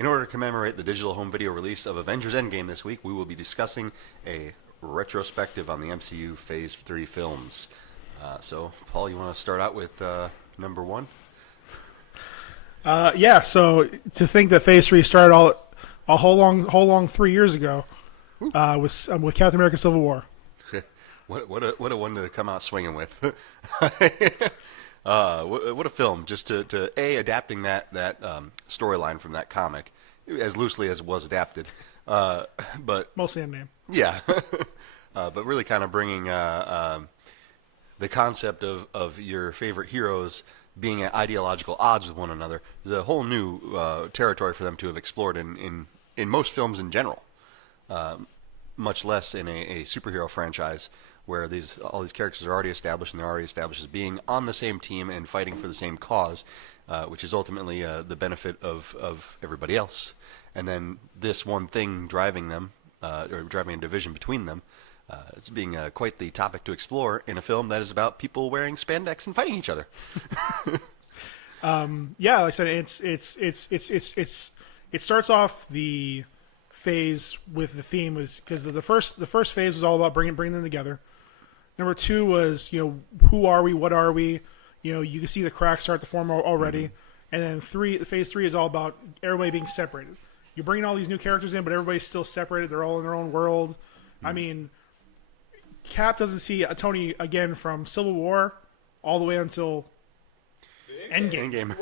In order to commemorate the digital home video release of Avengers Endgame this week, we will be discussing a retrospective on the MCU Phase 3 films. So, Paul, you want to start out with number one? Yeah, so to think that Phase 3 started a whole long 3 years ago with Captain America Civil War. What a one to come out swinging with. What a film, just to adapting that storyline from that comic as loosely as it was adapted, but Mostly in name. yeah, but really kind of bringing the concept of your favorite heroes being at ideological odds with one another is a whole new territory for them to have explored in most films in general, much less in a superhero franchise where all these characters are already established, and they're already established as being on the same team and fighting for the same cause, which is ultimately the benefit of everybody else. And then this one thing driving them, or driving a division between them, it's being quite the topic to explore in a film that is about people wearing spandex and fighting each other. Yeah, like I said, it starts off the phase with the theme was because the first phase was all about bringing them together. Number two was, who are we? What are we? You can see the cracks start to form already. Mm-hmm. And then phase three is all about everybody being separated. You're bringing all these new characters in, but everybody's still separated. They're all in their own world. Mm-hmm. I mean, Cap doesn't see Tony again from Civil War all the way until Endgame.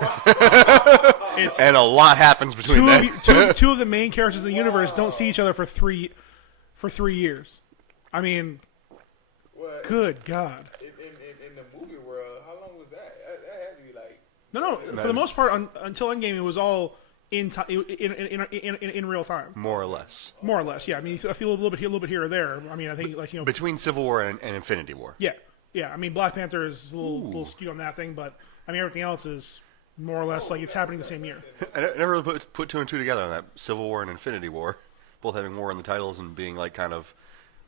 And a lot happens between that. Two of the main characters in the universe don't see each other for 3 years. I mean, good God. In the movie world, how long was that? That had to be like... No. For the most part, until Endgame, it was all in real time. More or less. More or less, yeah. I mean, I feel a little bit here or there. I mean, I think between Civil War and Infinity War. Yeah. I mean, Black Panther is a little skewed on that thing, but I mean, everything else is more or less like it's happening the same year. I never really put two and two together on that Civil War and Infinity War, both having war in the titles and being like kind of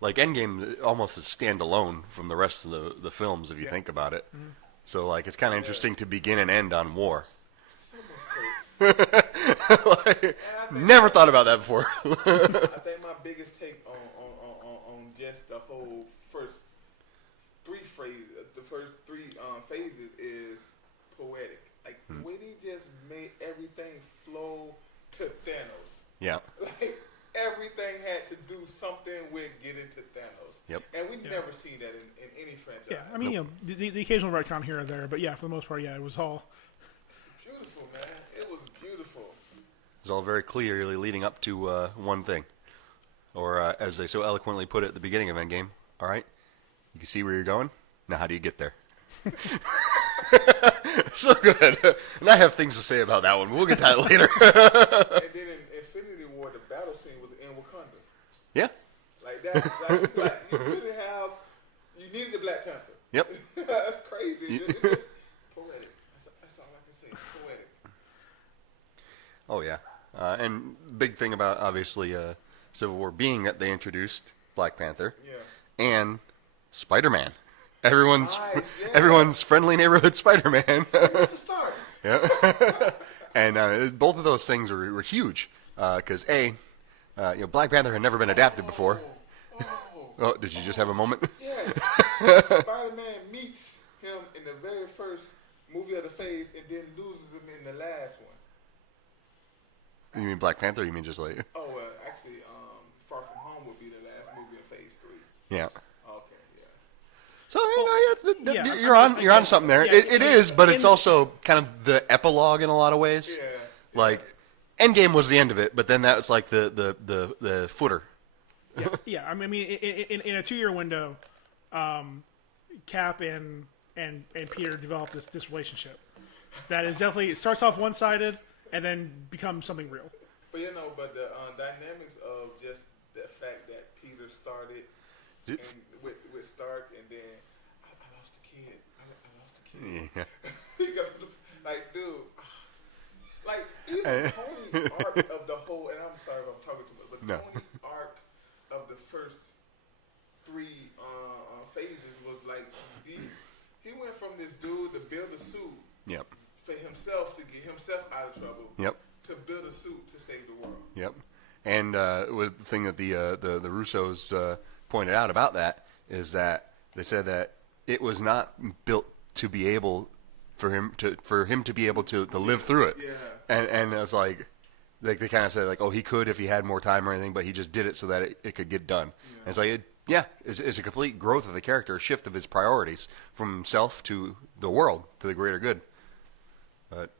like Endgame almost is standalone from the rest of the films if you think about it. Mm-hmm. So like it's kind of interesting to begin and end on war. Never thought about that before. I think my biggest take on just the whole first three phases is poetic. Like the way they just made everything flow to Thanos. Yeah. Like everything had to do something with getting to Thanos. Yep. And we never seen that in any franchise. Yeah, I mean, the occasional retcon here or there, but yeah, for the most part, yeah, it was all... It's beautiful, man. It was beautiful. It was all very clearly leading up to one thing. Or as they so eloquently put it at the beginning of Endgame, all right, you can see where you're going. Now how do you get there? So good. And I have things to say about that one, but we'll get to that later. And then in Infinity War, the battle scene was in Wakanda. Yeah. Like that. Like you needed the Black Panther. Yep. That's crazy. It's poetic. That's all I can say. It's poetic. Oh, yeah. And big thing about, obviously, Civil War being that they introduced Black Panther and Spider-Man. Everyone's friendly neighborhood Spider-Man. That's the start. Yeah. And both of those things were huge because, Black Panther had never been adapted before. Oh, did you just have a moment? Yes. Spider-Man meets him in the very first movie of the phase and then loses him in the last one. You mean Black Panther or you mean just like... Oh, actually, Far From Home would be the last movie of phase 3. Yeah. Okay, yeah. So, you're on something there. Yeah, it is, but it's also kind of the epilogue in a lot of ways. Yeah. Like, Endgame was the end of it, but then that was like the footer. Yeah. I mean, in a 2-year window, Cap and Peter developed this relationship that is definitely, it starts off one-sided and then becomes something real. But the dynamics of just the fact that Peter started with Stark, and then I lost a kid. I lost a kid. Yeah. Like, dude, like even Tony arc of the whole. And I'm sorry if I'm talking too much, but Tony arc of the first 3 phases was like he went from this dude to build a suit. Yep. For himself to get himself out of trouble. Yep. To to build a suit to save the world. Yep. And with the thing that the Russos pointed out about that is that they said that it was not built to be able for him to be able to live through it. Yeah. And it was like they kind of said like, oh, he could if he had more time or anything, but he just did it so that it could get done. And it's like it's a complete growth of the character, a shift of his priorities from himself to the world, to the greater good. But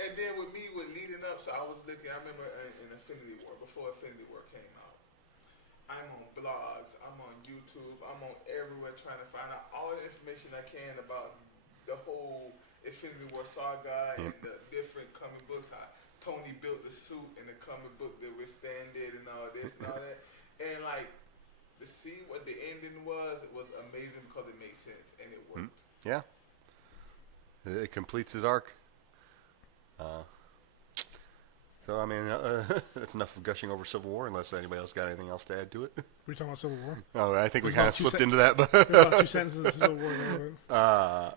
And then with me, with leading up, so I was looking. I remember in Infinity War, before Infinity War came out, I'm on blogs, I'm on YouTube, I'm on everywhere trying to find out all the information I can about the whole Infinity War saga and the different comic books. How Tony built the suit in the comic book that withstand it and all this and all that, and like to see what the ending was, it was amazing because it made sense and it worked. yeah, it completes his arc. So I mean, that's enough of gushing over Civil War. Unless anybody else got anything else to add to it. We're talking about Civil War. Oh, I think we There's kind about of two slipped into that, but About 2 sentences of Civil War there.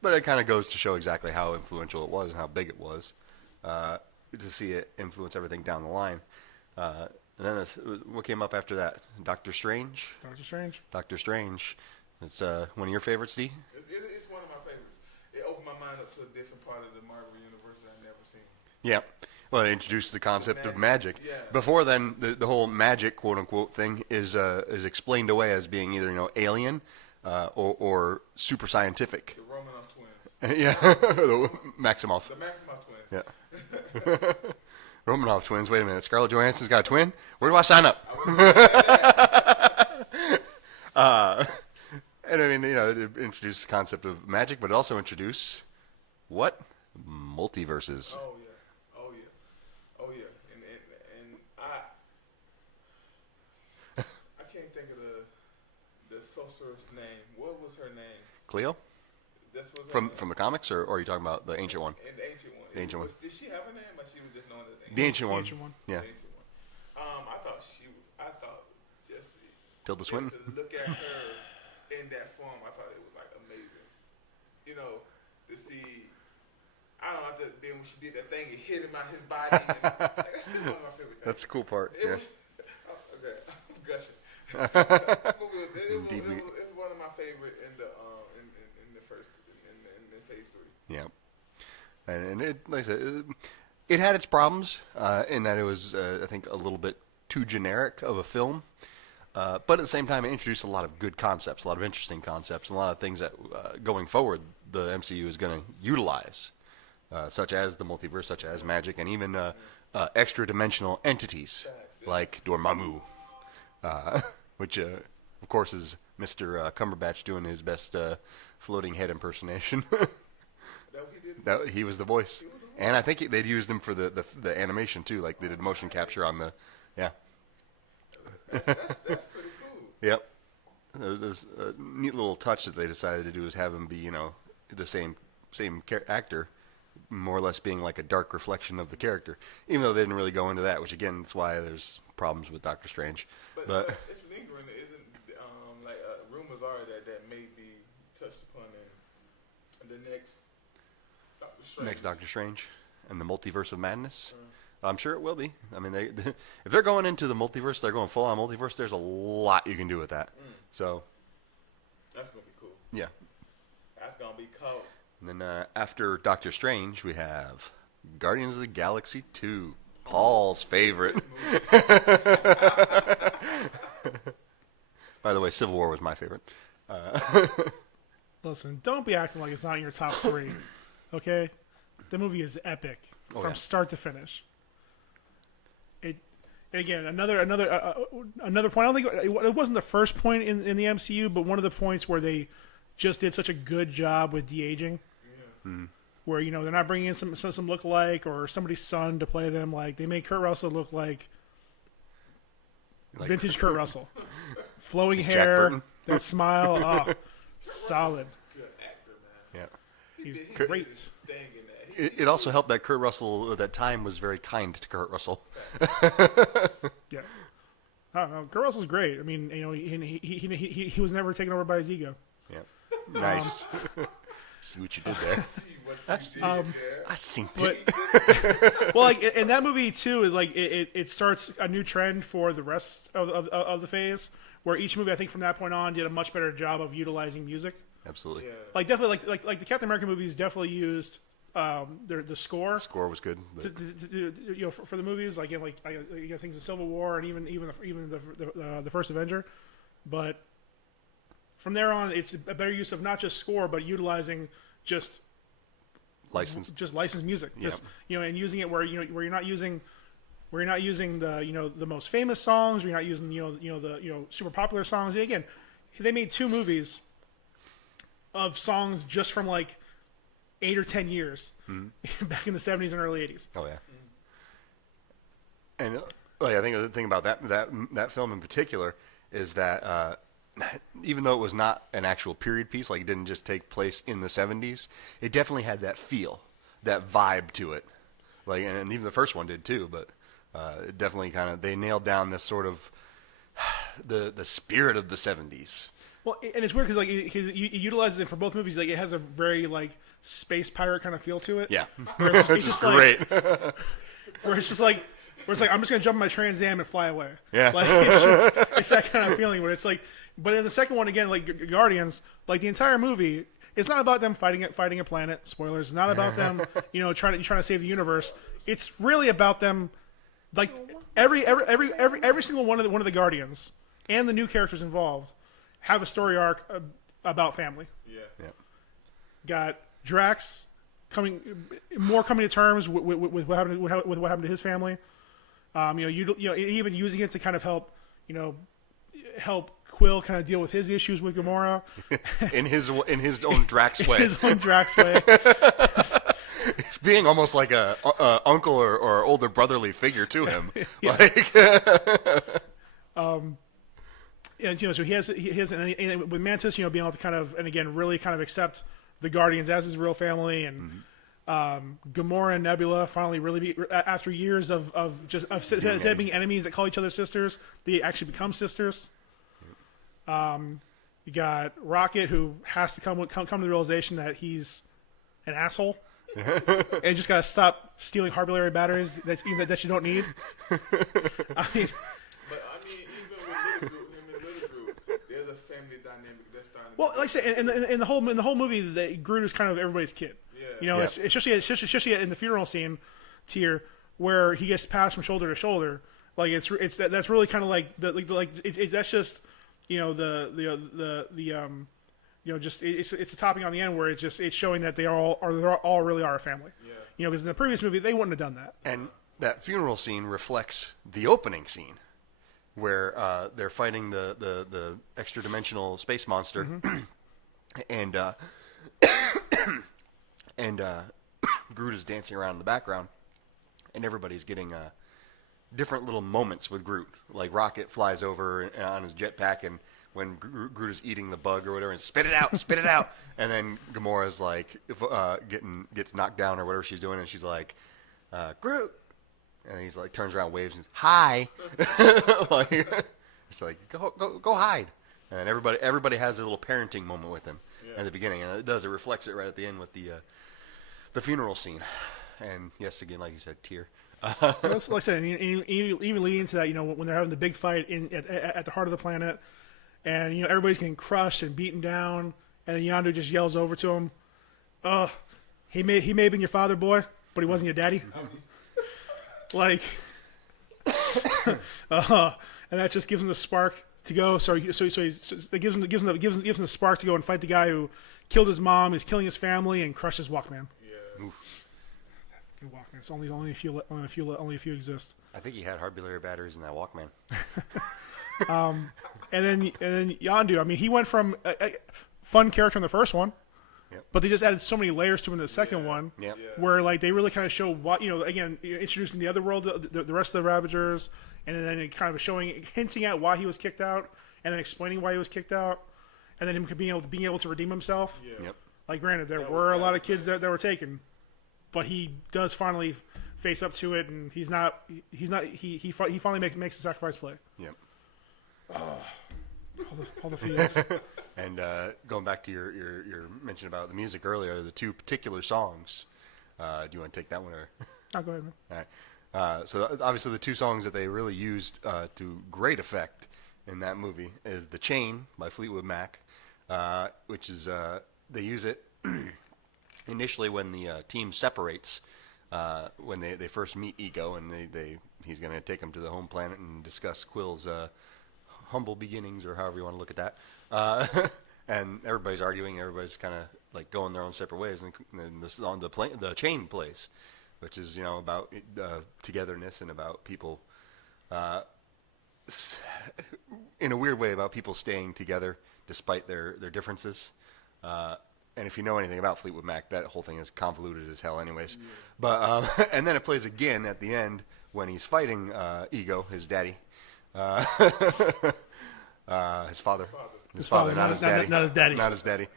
but it kind of goes to show exactly how influential it was and how big it was to see it influence everything down the line. And then what came up after that? Doctor Strange. Doctor Strange. Doctor Strange. It's one of your favorites, D? It's one of my favorites. It opened my mind up to a different part of the Marvel universe that I've never seen. Yeah. Well, it introduced the concept of magic. Yeah. Before then, the whole magic, quote unquote, thing is explained away as being either alien or super scientific. The Romanov twins. Yeah, the Maximoff. The Maximoff twins. Yeah. Romanoff twins. Wait a minute. Scarlett Johansson's got a twin? Where do I sign up? And I mean, it introduced the concept of magic, but it also introduced what? Multiverses. Oh yeah. Oh yeah. Oh yeah. And I can't think of the sorceress name. What was her name? Cleo? This was her From name. the comics, or are you talking about the ancient one? And the ancient one. The ancient one. Did she have a name, or she was just known as The ancient one. Ancient one. Yeah. The ancient one. I thought just Tilda Swinton. to look at her in that form, I thought it was like amazing. To see. I don't know. Then when she did that thing, it hit him out his body. That's still one of my favorite things. That's the cool part. It Yeah. was okay. I'm gushing. It was one of my favorite in the first in phase 3. Yeah. And it, like I said, it had its problems in that it was, I think, a little bit too generic of a film. But at the same time, it introduced a lot of good concepts, a lot of interesting concepts, and a lot of things that going forward the MCU is going to utilize, such as the multiverse, such as magic, and even extra-dimensional entities like Dormammu, which, of course, is Mr. Cumberbatch doing his best floating head impersonation. That he was the voice, and I think they'd used him for the animation too, like they did motion capture on the, yeah. That's pretty cool. Yep. There's a neat little touch that they decided to do is have him be, the same actor, more or less being like a dark reflection of the character, even though they didn't really go into that, which again, that's why there's problems with Doctor Strange. But it's lingering, isn't rumors are that may be touched upon in the next Doctor Strange. next Doctor Strange and the Multiverse of Madness. I'm sure it will be. I mean, if they're going into the multiverse, they're going full on multiverse. There's a lot you can do with that. So, That's gonna be cool. yeah. That's gonna be cool. And then after Doctor Strange, we have Guardians of the Galaxy 2, Paul's favorite. By the way, Civil War was my favorite. Listen, don't be acting like it's not in your top 3. Okay? The movie is epic from start to finish. And again, another point. I don't think it wasn't the first point in the MCU, but one of the points where they just did such a good job with de-aging, where they're not bringing in some lookalike or somebody's son to play them. Like they make Kurt Russell look like vintage Kurt Russell, flowing Jack hair, Burton. that smile, solid. Good actor, man. Yeah. He's He great. did his thing in that. It also helped that Kurt Russell at that time was very kind to Kurt Russell. Yeah. I don't know. Kurt Russell's great. I mean, he was never taken over by his ego. Yep. Nice. See what you did there. See what you did there. I synced But it. well, like in that movie too, is like it starts a new trend for the rest of the phase, where each movie I think from that point on did a much better job of utilizing music. Absolutely. Yeah. Like definitely like the Captain America movies definitely used the score Score was good. But for the movies, like things in Civil War and even the first Avenger, but from there on it's a better use of not just score but utilizing just licensed music, just and using it where where you're not using the the most famous songs, or you're not using the super popular songs. And again, they made 2 movies of songs just from like 8 or 10 years back in the 70s and early 80s. Oh yeah. And like, I think the thing about that film in particular is that even though it was not an actual period piece, like it didn't just take place in the 70s, it definitely had that feel, that vibe to it. Like, and even the first one did too, but it definitely they nailed down this sort of the spirit of the 70s. Well, and it's weird because like it utilizes it for both movies. Like it has a very like space pirate kind of feel to it. Yeah. Where it's Which is just great. where it's just like I'm just gonna jump in my Trans Am and fly away. Yeah. Like it's that kind of feeling where it's like. But in the second one again, like Guardians, like the entire movie, it's not about them fighting a planet. Spoilers. It's not about them, trying to save the universe. It's really about them, like every single one of the Guardians and the new characters involved have a story arc about family. Yeah. Yeah. Got Drax coming to terms with what happened to his family. Even using it to kind of help Quill kind of deal with his issues with Gamora in his own Drax way. his own Drax way. Being almost like a uncle or older brotherly figure to him. Yeah. Like So he has and with Mantis, being able to kind of, and again, really kind of accept the Guardians as his real family, and Gamora and Nebula finally really be, after years of instead of being enemies that call each other sisters, they actually become sisters. You got Rocket, who has to come to the realization that he's an asshole, and just gotta stop stealing Harbillary batteries that you don't need. I mean. But I mean, even with him and Little Groot, there's a family dynamic that's starting. Well, like I said, in the whole movie, Groot is kind of everybody's kid. Yeah. Especially in the funeral scene tier where he gets passed from shoulder to shoulder. Like that's really kind of like that's just it's a topping on the end where it's showing that they all really are a family. Yeah. Because in the previous movie they wouldn't have done that. And that funeral scene reflects the opening scene, where they're fighting the extra dimensional space monster, and Groot is dancing around in the background, and everybody's getting different little moments with Groot. Like Rocket flies over on his jetpack, and when Groot is eating the bug or whatever, and spit it out, and then Gamora's like gets knocked down or whatever she's doing, and she's like, Groot. And he's like, turns around, waves, and hi. Like, it's like, go hide. And everybody has a little parenting moment with him at the beginning, and it reflects it right at the end with the funeral scene. And yes, again, like you said, tear. Like I said, and even leading into that, when they're having the big fight at the heart of the planet, and everybody's getting crushed and beaten down, and then Yondu just yells over to him, he may have been your father, boy, but he wasn't your daddy. Like, and that just gives him the spark to go. So it gives him the spark to go and fight the guy who killed his mom, is killing his family, and crushes Walkman. Yeah. Oof. Walkman. It's only a few exist. I think he had Harbillary batteries in that Walkman. And then Yondu. I mean, he went from a fun character in the first one. Yep. But they just added so many layers to him in the second one, Yep. where like they really kind of show what again, introducing the other world, the rest of the Ravagers, and then it kind of hinting at why he was kicked out, and then explaining why he was kicked out, and then him being able to redeem himself. Yeah. Yep. Like, granted, there were a lot of kids that were taken, but he does finally face up to it, and he finally makes the sacrifice play. Yep. All the feels. And going back to your mention about the music earlier, the two particular songs. Do you want to take that one? Or? Oh, go ahead, man. All right. So obviously the two songs that they really used to great effect in that movie is "The Chain" by Fleetwood Mac, which is they use it initially when the team separates, when they first meet Ego, and he's going to take him to the home planet and discuss Quill's humble beginnings, or however you want to look at that. And everybody's arguing, everybody's kind of like going their own separate ways, and this on the Chain plays, which is about togetherness and about people, in a weird way, about people staying together despite their differences. And if you know anything about Fleetwood Mac, that whole thing is convoluted as hell, anyways. Yeah. But and then it plays again at the end when he's fighting Ego, his daddy, his father. His father, not his daddy. Not his daddy. Not his daddy.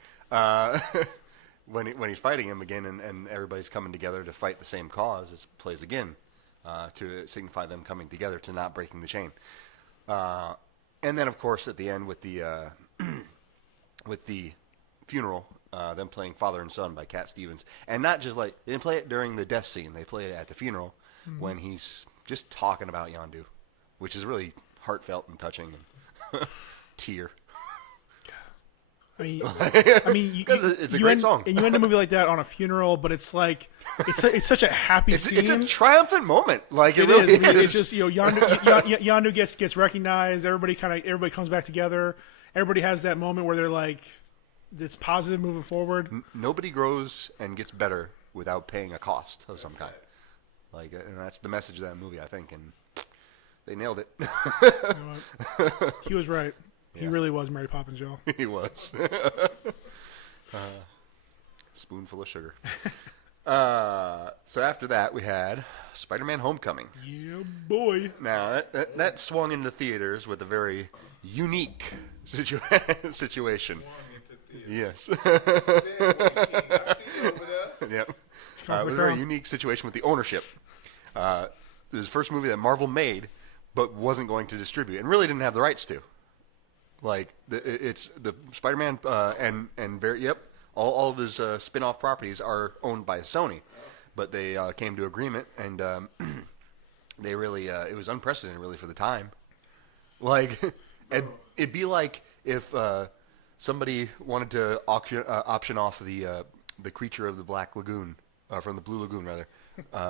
When he's fighting him again, and everybody's coming together to fight the same cause, it plays again to signify them coming together to not breaking the chain. And then, of course, at the end with the with the funeral, them playing "Father and Son" by Cat Stevens, and not just like they didn't play it during the death scene; they played it at the funeral when he's just talking about Yondu, which is really heartfelt and touching. And tear. I mean, it's a great song, and you end a movie like that on a funeral, but it's like it's such a happy scene. It's a triumphant moment. Like it really is. I mean, it's just Yondu gets recognized. Everybody comes back together. Everybody has that moment where they're like, it's positive moving forward. Nobody grows and gets better without paying a cost of some kind. Like, and that's the message of that movie, I think, and they nailed it. He was right. He Yeah. really was Mary Poppins, y'all. He was. Spoonful of sugar. So after that, we had Spider-Man: Homecoming. Yeah, boy. Now that swung into theaters with a very unique situation. Yes. Yep. It was a very unique situation with the ownership. It was the first movie that Marvel made, but wasn't going to distribute, and really didn't have the rights to. Like it's the Spider-Man all of his spin-off properties are owned by Sony, but they came to agreement, and they really it was unprecedented really for the time. Like it'd be like if somebody wanted to option off the creature of the Black Lagoon from the Blue Lagoon rather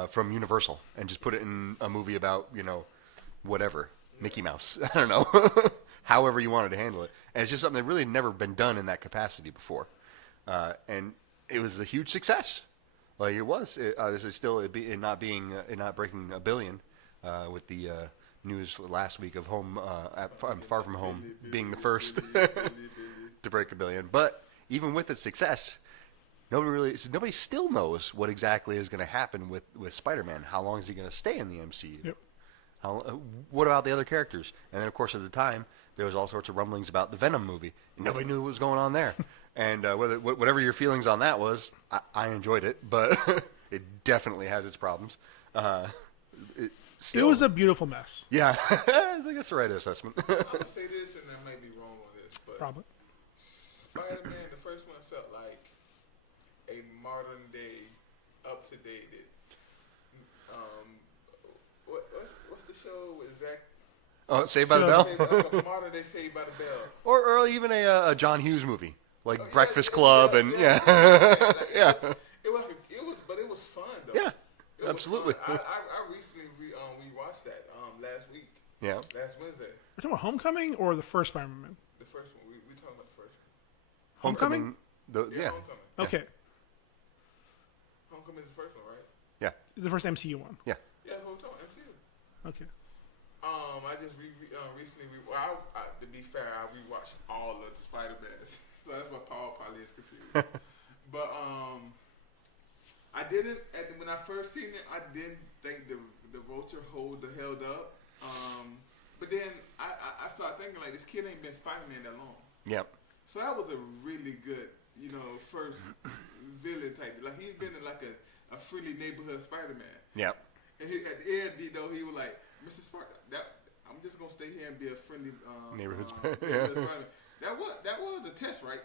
from Universal and just put it in a movie about whatever Mickey Mouse. I don't know. However you wanted to handle it, and it's just something that really never been done in that capacity before, and it was a huge success. Like it was. This is still it not breaking $1 billion with the news last week of Far From Home being the first to break $1 billion. But even with its success, nobody still knows what exactly is going to happen with Spider-Man. How long is he going to stay in the MCU? Yep. What about the other characters? And then, of course, at the time, there was all sorts of rumblings about the Venom movie. Nobody knew what was going on there. And whatever your feelings on that was, I enjoyed it, but it definitely has its problems. It was a beautiful mess. Yeah, I think that's the right assessment. I'm going to say this, and I might be wrong on this, but Probably. Spider-Man, the first one, felt like a modern-day, up-to-date what's the show with Zach? Oh, Saved by the Bell? Modern day Saved by the Bell. Or even a John Hughes movie, like Breakfast Club, and yeah. But it was fun though. Yeah, absolutely. I recently rewatched that last week. Yeah. Last Wednesday. We're talking about Homecoming or the first Spider-Man? The first one. We talking about the first one. Homecoming? Yeah. Homecoming. Okay. Homecoming is the first one, right? Yeah. It's the first MCU one. Yeah. Yeah, Homecoming, MCU. Okay. I just recently to be fair, I rewatched all of Spider-Mans, so that's why Paul probably is confused. But I didn't. When I first seen it, I didn't think the Vulture held up. But then I started thinking like this kid ain't been Spider-Man that long. Yep. So that was a really good, first villain type. Like he's been in like a friendly neighborhood Spider-Man. Yep. And at the end, he was like, Mr. Spark, I'm just gonna stay here and be a friendly Neighborhood neighborhood Spider-Man. That was a test, right?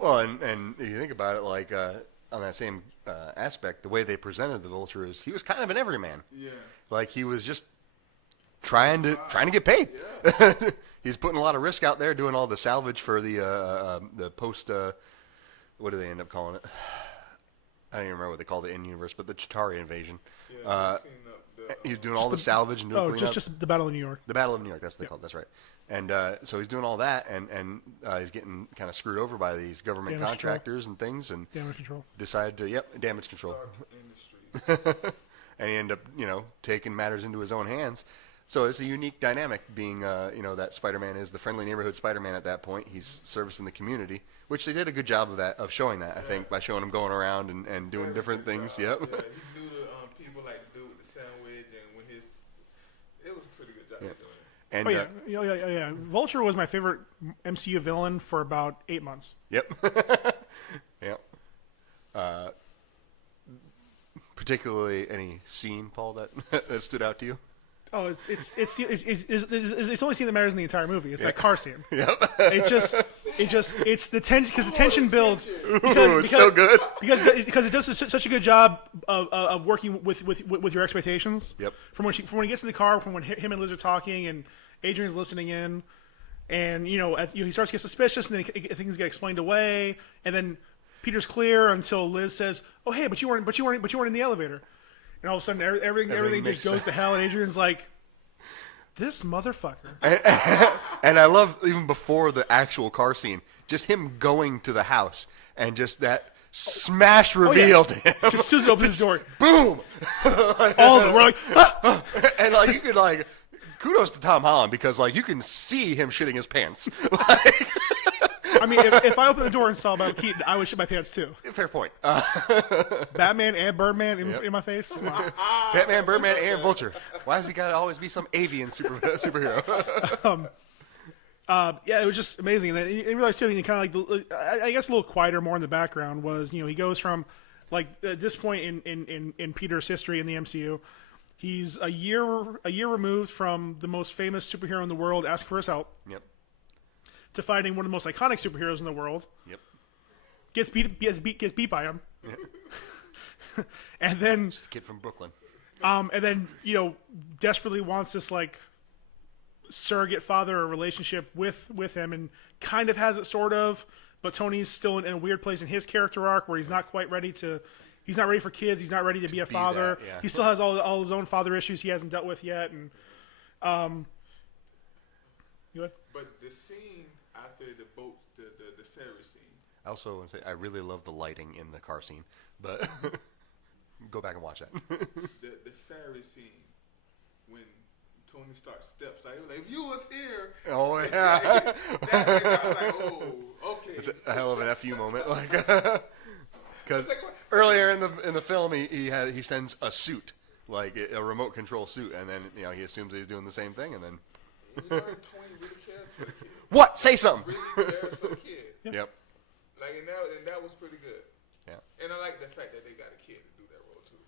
Well, and if you think about it, like on that same aspect, the way they presented the Vulture is he was kind of an everyman. Yeah. Like he was just trying to get paid. Yeah. He's putting a lot of risk out there, doing all the salvage for the post. What do they end up calling it? I don't even remember what they call it in universe, but the Chitauri invasion. Yeah. He's doing all the salvage and doing cleanup. just the Battle of New York. The Battle of New York, that's what they call it. That's right. And so he's doing all that, and he's getting kind of screwed over by these government Damage contractors and things, and Damage control. decided to damage control. Stark Industries. And he ended up taking matters into his own hands. So it's a unique dynamic, being that Spider-Man is the friendly neighborhood Spider-Man at that point. He's servicing the community, which they did a good job of showing that, I think, by showing him going around and doing different things. Yep. Yeah, he knew the people like the dude with the sandwich, and when it was a pretty good job doing it. And Oh yeah. Vulture was my favorite MCU villain for about 8 months. Yep. Yep. Particularly any scene, Paul, that stood out to you? Oh, it's only scene that matters in the entire movie. It's that car scene. Yep. It's the tension, because the tension builds. Ooh, it's so good. Because it does such a good job of working with your expectations. Yep. From when he gets in the car, from when him and Liz are talking, and Adrian's listening in, and as he starts to get suspicious, and then things get explained away, and then Peter's clear until Liz says, "Oh hey, but you weren't in the elevator." And all of a sudden, everything just goes to hell, and Adrian's like, "This motherfucker." And I love, even before the actual car scene, just him going to the house and just that smash reveal to him. Just as soon as he opens his door, Boom! all of them, we're like, "Ah!" And you could kudos to Tom Holland, because you can see him shitting his pants. I mean, if I opened the door and saw Michael Keaton, I would shit my pants too. Fair point. Batman and Birdman in my face. Wow. Batman, Birdman, and Vulture. Why has he got to always be some avian superhero? Yeah, it was just amazing. And then you realize too, kind of I guess a little quieter, more in the background, was he goes from at this point in Peter's history in the MCU, he's a year removed from the most famous superhero in the world asking for his help. Yep. To fighting one of the most iconic superheroes in the world. Yep. Gets beat by him. Yep. And then Just a kid from Brooklyn. and then desperately wants this surrogate father relationship with him, and kind of has it sort of, but Tony's still in a weird place in his character arc where he's not quite ready to. He's not ready for kids. He's not ready to be a father. That, yeah. He still has all his own father issues he hasn't dealt with yet, and you what? But the scene after the boat, the ferry scene. I also want to say I really love the lighting in the car scene, but go back and watch that. The ferry scene when Tony Stark steps out, he was like, "If you was here." Oh yeah. I was like, "Oh, okay." It's a hell of an FU moment, because earlier in the film he sends a suit, a remote control suit, and then he assumes he's doing the same thing, and then Tony really cares for the kid. what? Say something. Really cares for the kid. Yep. And that was pretty good. Yeah. And I like the fact that they got a kid to do that role too.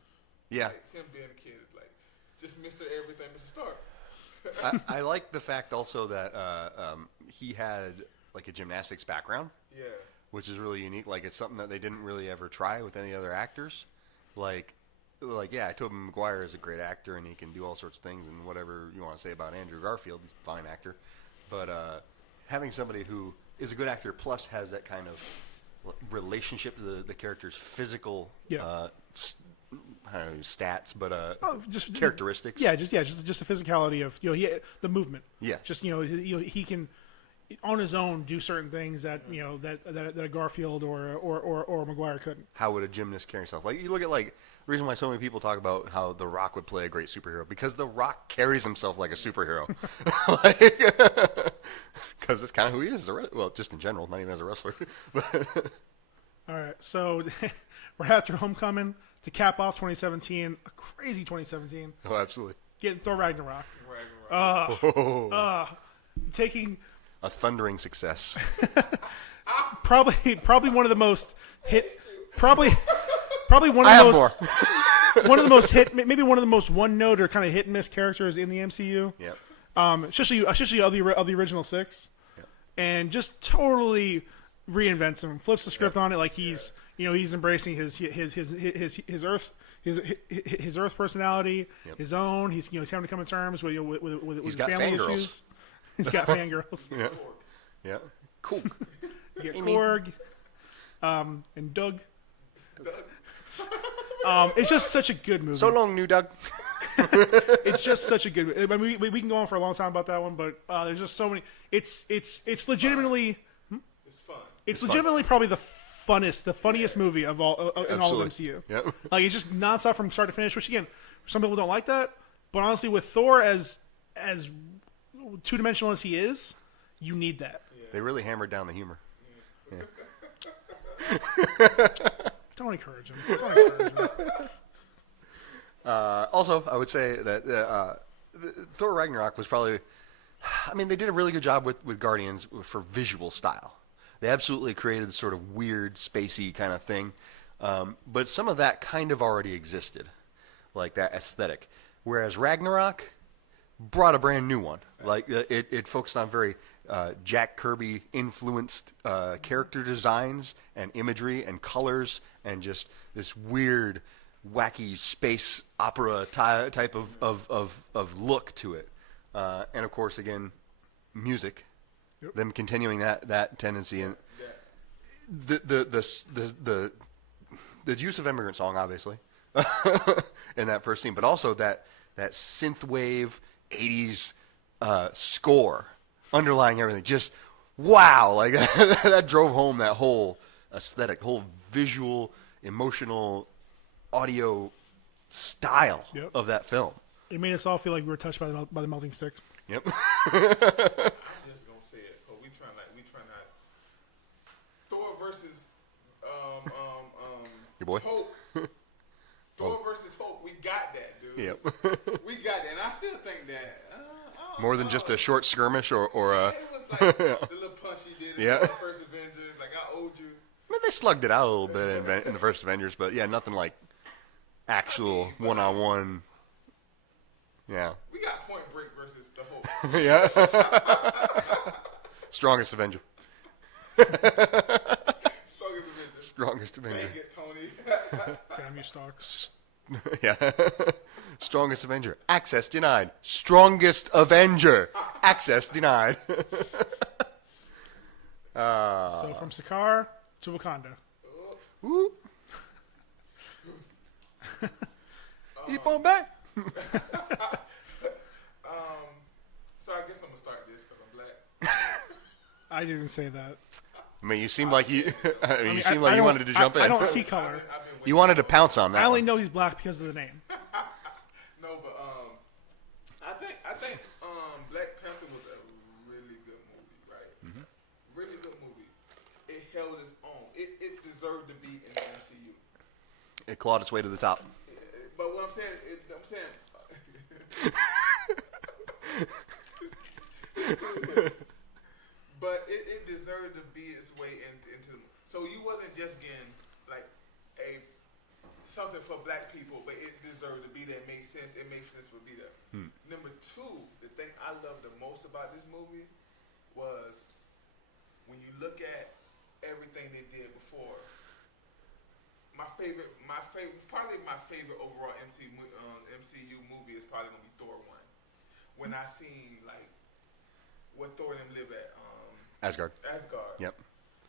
Yeah. Him being a kid, just Mr. Everything, Mr. Stark. I like the fact also that he had a gymnastics background. Yeah. Which is really unique. It's something that they didn't really ever try with any other actors. Yeah, Tobey Maguire is a great actor, and he can do all sorts of things, and whatever you want to say about Andrew Garfield, he's a fine actor. But having somebody who is a good actor plus has that kind of relationship to the character's physical I don't know, stats, but just characteristics. Yeah, just the physicality of the movement. Yeah. Just he can on his own do certain things that that a Garfield or Maguire couldn't. How would a gymnast carry himself? You look at the reason why so many people talk about how The Rock would play a great superhero, because The Rock carries himself like a superhero. Because it's kind of who he is. Well, just in general, not even as a wrestler. All right, so we're after Homecoming to cap off 2017, a crazy 2017. Oh, absolutely. Getting Thor Ragnarok. Taking a thundering success. probably one of the most hit. Probably one of the most. one of the most maybe one of the most one note or kind of hit and miss characters in the MCU. Yep. Especially of the original six, and just totally reinvents him, flips the script on it like he's he's embracing his Earth personality, his own. He's he's having to come to terms with with his got family fangirls. issues. He's got fangirls. Yeah. Yeah. Cool. You get Amy. Korg, and Doug. It's just such a good movie. So long, new Doug. It's just such a good. I mean, we can go on for a long time about that one, but there's just so many. It's legitimately. It's fun. It's legitimately probably the funniest movie of all in all of MCU. Yep. Like it's just nonstop from start to finish. Which again, some people don't like that, but honestly, with Thor as two-dimensional as he is, you need that. They really hammered down the humor. Don't encourage him. Don't encourage him. Also, I would say that Thor Ragnarok was probably. I mean, they did a really good job with Guardians for visual style. They absolutely created this sort of weird, spacey kind of thing. But some of that kind of already existed, like that aesthetic. Whereas Ragnarok brought a brand new one. Like it focused on very Jack Kirby influenced character designs and imagery and colors and just this weird, wacky space opera type of look to it. And of course, again, music. Yep. Them continuing that tendency and the use of Immigrant Song, obviously, in that first scene, but also that synthwave 80s score underlying everything. Just wow, like that drove home that whole aesthetic, whole visual, emotional, audio style Yep. of that film. It made us all feel like we were touched by the melting stick. Yep. I'm just gonna say it, but we trying not. Thor versus Your boy? Hulk. Thor versus Hulk. We got that, dude. Yep. We got that, and I still think that I don't More than know. just a short skirmish or a. It was like the little punch he did in Yeah. the first Avengers. Like I owed you. I mean, they slugged it out a little bit in the first Avengers, but yeah, nothing like actual one-on-one. Yeah. We got Point Break versus the Hulk. Yeah. Strongest Avenger. Strongest Avengers. Strongest Avenger. Dang it, Tony. Damn you, Starks. Yeah. Strongest Avenger. Access denied. Strongest Avenger. Access denied. So from Sakaar to Wakanda. Woo. Keep on back. So I guess I'm gonna start this because I'm black. I didn't say that. I mean, you seem like you. I mean, you seem I like you don't- wanted to jump in. I don't see color. I've been You wanted to pounce on that. I only one. know he's black because of the name. No, but I think Black Panther was a really good movie, right? Mm-hmm. Really good movie. It held its own. It deserved to be in the MCU. It clawed its way to the top. But what I'm saying, but it deserved to be its way into. So you wasn't just getting like something for black people, but it deserved to be there. It made sense. It made sense to be there. Number two, the thing I love the most about this movie was when you look at everything they did before. Probably my favorite overall MCU movie is probably gonna be Thor 1. When I seen like what Thor and them live at Asgard. Asgard. Yep.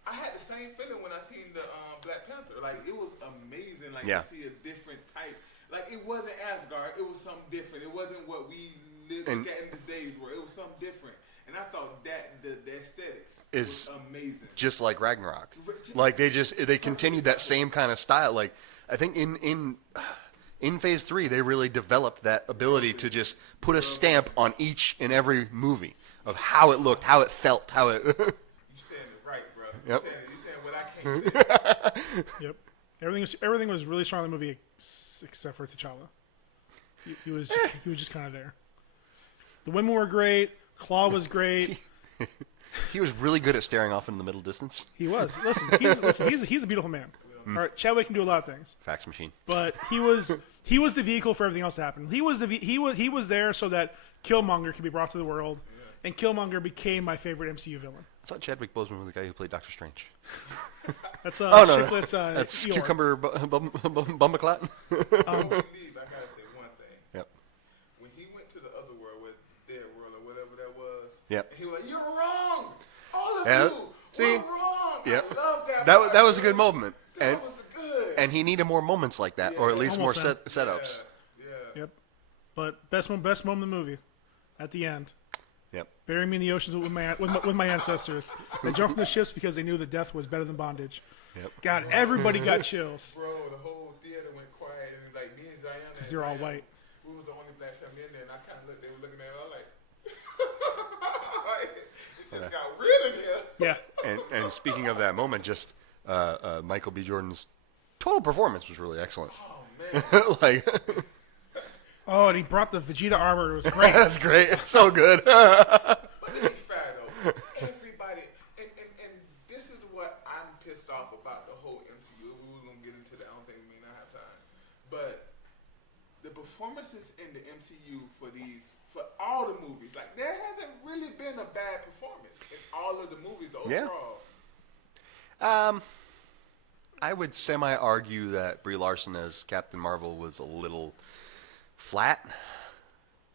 I had the same feeling when I seen the Black Panther. Like it was amazing. Like Yeah. to see a different type. Like it wasn't Asgard. It was something different. It wasn't what we lived And- at in the days where it was something different. And I thought that the aesthetics Is was amazing. Just like Ragnarok. Like they continued that same kind of style. Like I think in Phase 3 they really developed that ability to just put a stamp on each and every movie of how it looked, how it felt, how it. You saying it right, bro. Yep. You saying what I can't say. Yep. Everything was really strong in the movie except for T'Challa. He was just kind of there. The women were great. Claw was great. He was really good at staring off into the middle distance. He was. Listen, he's a beautiful man. We All right, Chadwick can do a lot of things, Fax machine. but he was the vehicle for everything else to happen. He was there so that Killmonger could be brought to the world, and Killmonger became my favorite MCU villain. I thought Chadwick Boseman was the guy who played Doctor Strange. That's Oh, no. Chiclet's, That's Eeyore. Cucumber Bumbaclat. Before we leave, I gotta say one thing. Yep. When he went to the other world, with their world or whatever that was, Yep. he was like, "You're wrong. All of Yeah. you See? were wrong." Yep. I love that. That was a part. good moment. And That was good. and he needed more moments like that, or at least more Almost, man. setups. Yeah. Yep. But best moment in the movie, at the end, Yep. bury me in the oceans with my ancestors. They jumped from the ships because they knew that death was better than bondage. Yep. God, everybody got chills. Bro, the whole theater went quiet, and like me and Zion, Because they're all white. We was the only black family in there, and I kind of looked. They were looking at me. I was like, it just got real in here. Yeah. And speaking of that moment, just Michael B. Jordan's total performance was really excellent. Oh man, Like, Oh, and he brought the Vegeta armor. It was great. that's great. It's so good. but to be fair though, everybody, and this is what I'm pissed off about the whole MCU. We were gonna get into that. I don't think we may not have time, but the performances in the MCU for all the movies, like there hasn't really been a bad performance in all of the movies Yeah. overall. I would semi-argue that Brie Larson as Captain Marvel was a little flat.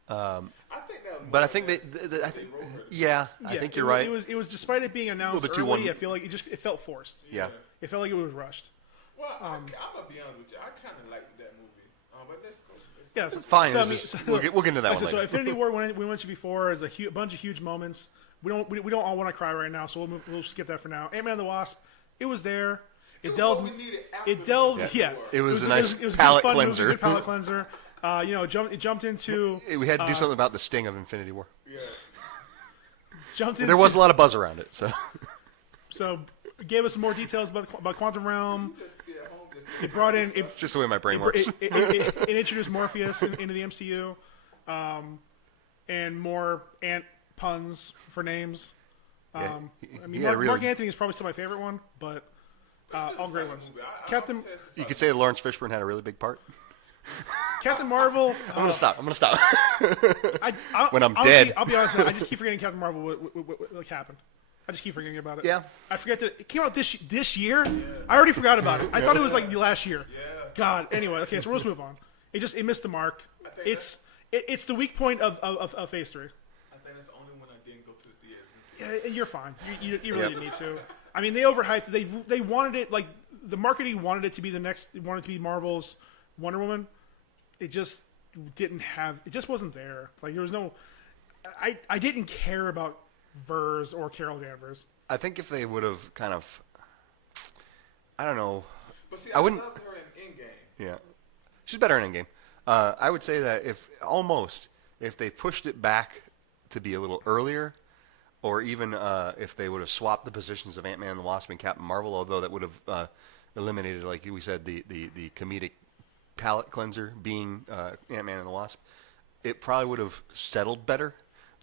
I think that was But I more think or that, less I they think, wrote her. yeah, I Yeah, think it you're was- right. It was despite it being announced bit too early. one- I feel like it felt forced. Yeah. It felt like it was rushed. Well, I'm gonna be honest with you. I kind of liked that movie. But let's go. Yeah, so, Fine. So, It was just- we'll get into that like I one said, so later. Infinity War, we mentioned before, is a bunch of huge moments. We don't all want to cry right now, so we'll skip that for now. Ant-Man and the Wasp, it was there. It was delved. what we needed after It delved. Infinity Yeah. War. It was a nice it was a palate good, fun cleanser. Movie, good palate cleanser. It jumped into. We had to do something about the sting of Infinity War. Yeah. Jumped into. There was a lot of buzz around it, so So it gave us some more details about Quantum Realm. Just be at home. Just It brought in. it's just the way my brain works. It introduced Morpheus into the MCU, and more ant puns for names. Yeah, I mean, he had a Mark really- Anthony is probably still my favorite one, but all great ones. Captain You could say Lawrence Fishburne had a really big part. Captain Marvel. I'm gonna stop. When I'm honestly, dead. I'll be honest, man, I just keep forgetting Captain Marvel. What happened? I just keep forgetting about it. Yeah. I forget that it came out this year. I already forgot about it. I thought it was like the last year. Yeah. God. Anyway, okay, so we'll just move on. It missed the mark. It's the weak point of Phase 3. I think that's the only one I didn't go to the theaters and see. Yeah, you're fine. You really didn't need to. I mean, they overhyped it. They wanted it, like, the marketing wanted it to be wanted it to be Marvel's Wonder Woman. It just didn't have, it just wasn't there. Like, there was no, I didn't care about Vers or Carol Danvers. I think if they would have kind of, I don't know. But see, I wouldn't- loved her in Endgame. Yeah, she's better in Endgame. I would say that if they pushed it back to be a little earlier, or even if they would have swapped the positions of Ant-Man and the Wasp and Captain Marvel, although that would have eliminated, like we said, the comedic palate cleanser being Ant-Man and the Wasp, it probably would have settled better.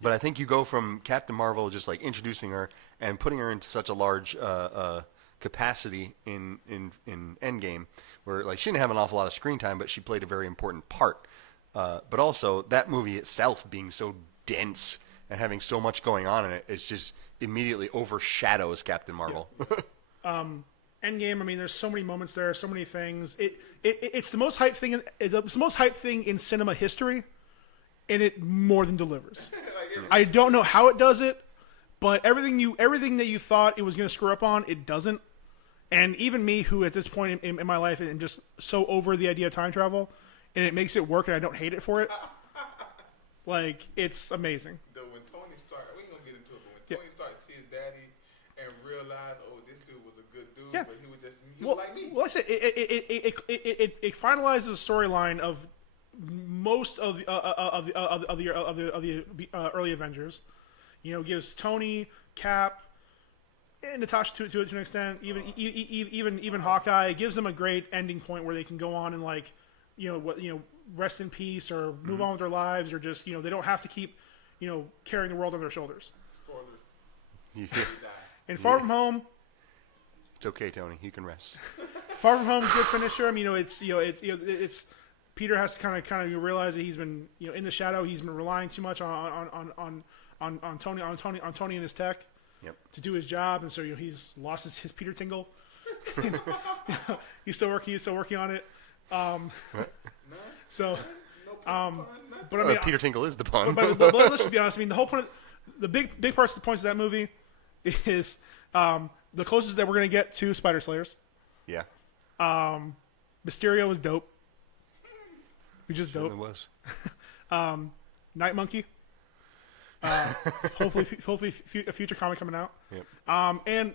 But I think you go from Captain Marvel just like introducing her and putting her into such a large capacity in Endgame, where like she didn't have an awful lot of screen time, but she played a very important part. But also that movie itself being so dense and having so much going on in it, it's just immediately overshadows Captain Marvel. Endgame, I mean, there's so many moments there, so many things. It's the most hyped thing. It's the most hyped thing in cinema history, and it more than delivers. I don't know how it does it, but everything that you thought it was going to screw up on, it doesn't. And even me, who at this point in my life am just so over the idea of time travel, and it makes it work, and I don't hate it for it. Like, it's amazing. When Tony started, we ain't gonna get into it, but when Tony started to see his daddy and realized, oh, this dude was a good dude, Yeah. but he was like me. Well, I said it finalizes the storyline of most of the early Avengers. You know, gives Tony, Cap, and Natasha to an extent, even Hawkeye. It gives them a great ending point where they can go on and like, rest in peace or move on with their lives, or just they don't have to keep carrying the world on their shoulders. Spoilers. Yeah. He died. And Far From Home. It's okay, Tony. You can rest. Far From Home, good finisher. I mean, it's Peter has to kind of realize that he's been in the shadow. He's been relying too much on Tony and his tech to do his job, and so he's lost his Peter tingle. He's still working on it. So, but I mean, Peter Tingle is the pun. but let's just be honest. I mean, the whole point, the big parts of the points of that movie is the closest that we're gonna get to Spider Slayers. Yeah, Mysterio was dope. He just it dope. was. Night Monkey. Hopefully, a future comic coming out. Yep. And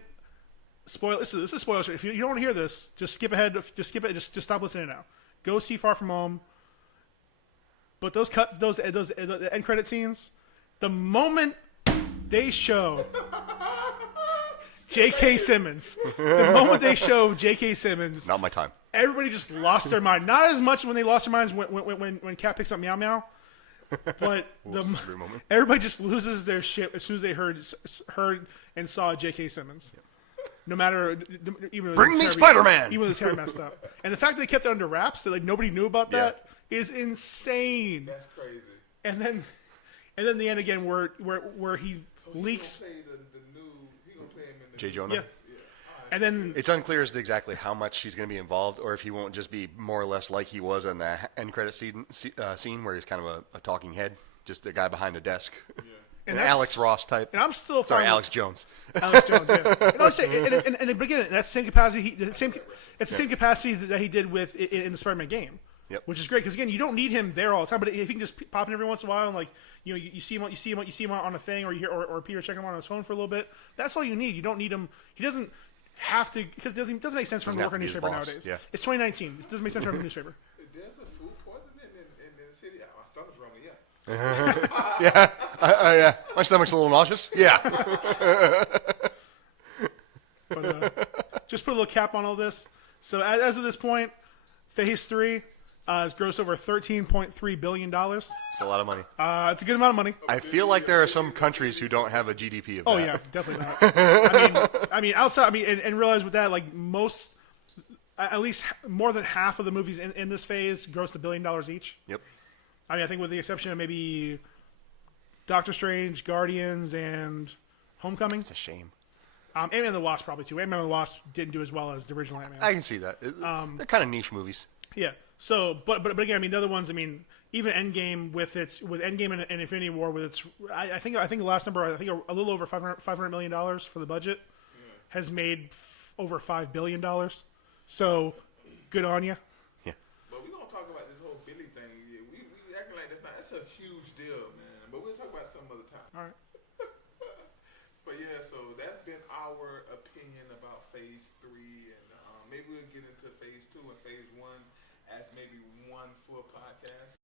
spoil. This is spoiler. If you don't want to hear this, just skip ahead. Just skip it. Just stop listening now. Go see Far From Home. But those end credit scenes, the moment they show J.K. Simmons, Not my time. everybody just lost their mind. Not as much when they lost their minds when Cat picks up Meow Meow, but This is a great moment. everybody just loses their shit as soon as they heard and saw J.K. Simmons. No matter even Bring me Spider-Man! even with his hair messed up, and the fact that they kept it under wraps, that like nobody knew about that, is insane. That's crazy. And then the end again where he leaks, He gonna play the new. He gonna play him in the J. Jonah. yeah, and then It's unclear as to exactly how much he's going to be involved, or if he won't just be more or less like he was in the end credit scene where he's kind of a talking head, just a guy behind a desk, And an that's- Alex Ross type. and I'm still Sorry, fine Alex Jones. Alex Jones, yeah. And I'll say, and again, that's the same capacity. It's the same capacity that he did with in the Spider-Man game, Yep. which is great because again, you don't need him there all the time. But if he can just pop in every once in a while, and like you see him on a thing, or you hear or Peter check him on his phone for a little bit. That's all you need. You don't need him. He doesn't have to because it doesn't make sense for him to work Doesn't in a have to be his newspaper boss, nowadays. yeah. It's 2019. It doesn't make sense for him in a newspaper. There's a food poisoning in the city. My stomach's rumbling. Yeah. Yeah, my stomach's a little nauseous. Yeah, But just put a little cap on all this. So as of this point, Phase 3 has grossed over $13.3 billion. it's a lot of money. It's a good amount of money. I feel like there are some countries who don't have a GDP of that. Oh yeah, definitely not. I mean, outside. I mean, and realize with that, like at least more than half of the movies in this phase grossed $1 billion each. Yep. I mean, I think with the exception of maybe Doctor Strange, Guardians, and Homecoming. It's a shame. Ant-Man and the Wasp probably too. Ant-Man and the Wasp didn't do as well as the original Ant-Man. I can see that. They're kind of niche movies. Yeah. So, but again, I mean, the other ones. I mean, even Endgame with Endgame and Infinity War with its, I think the last number, I think a little over $500 million for the budget, has made over $5 billion. So, good on you. Yeah. But we're gonna talk about this whole Billy thing. Yeah, we acting like that's a huge deal, man. But we'll talk about it some other time. All right. But yeah, so that's been our opinion about Phase 3, and maybe we'll get into Phase 2 and Phase 1 as maybe one full podcast.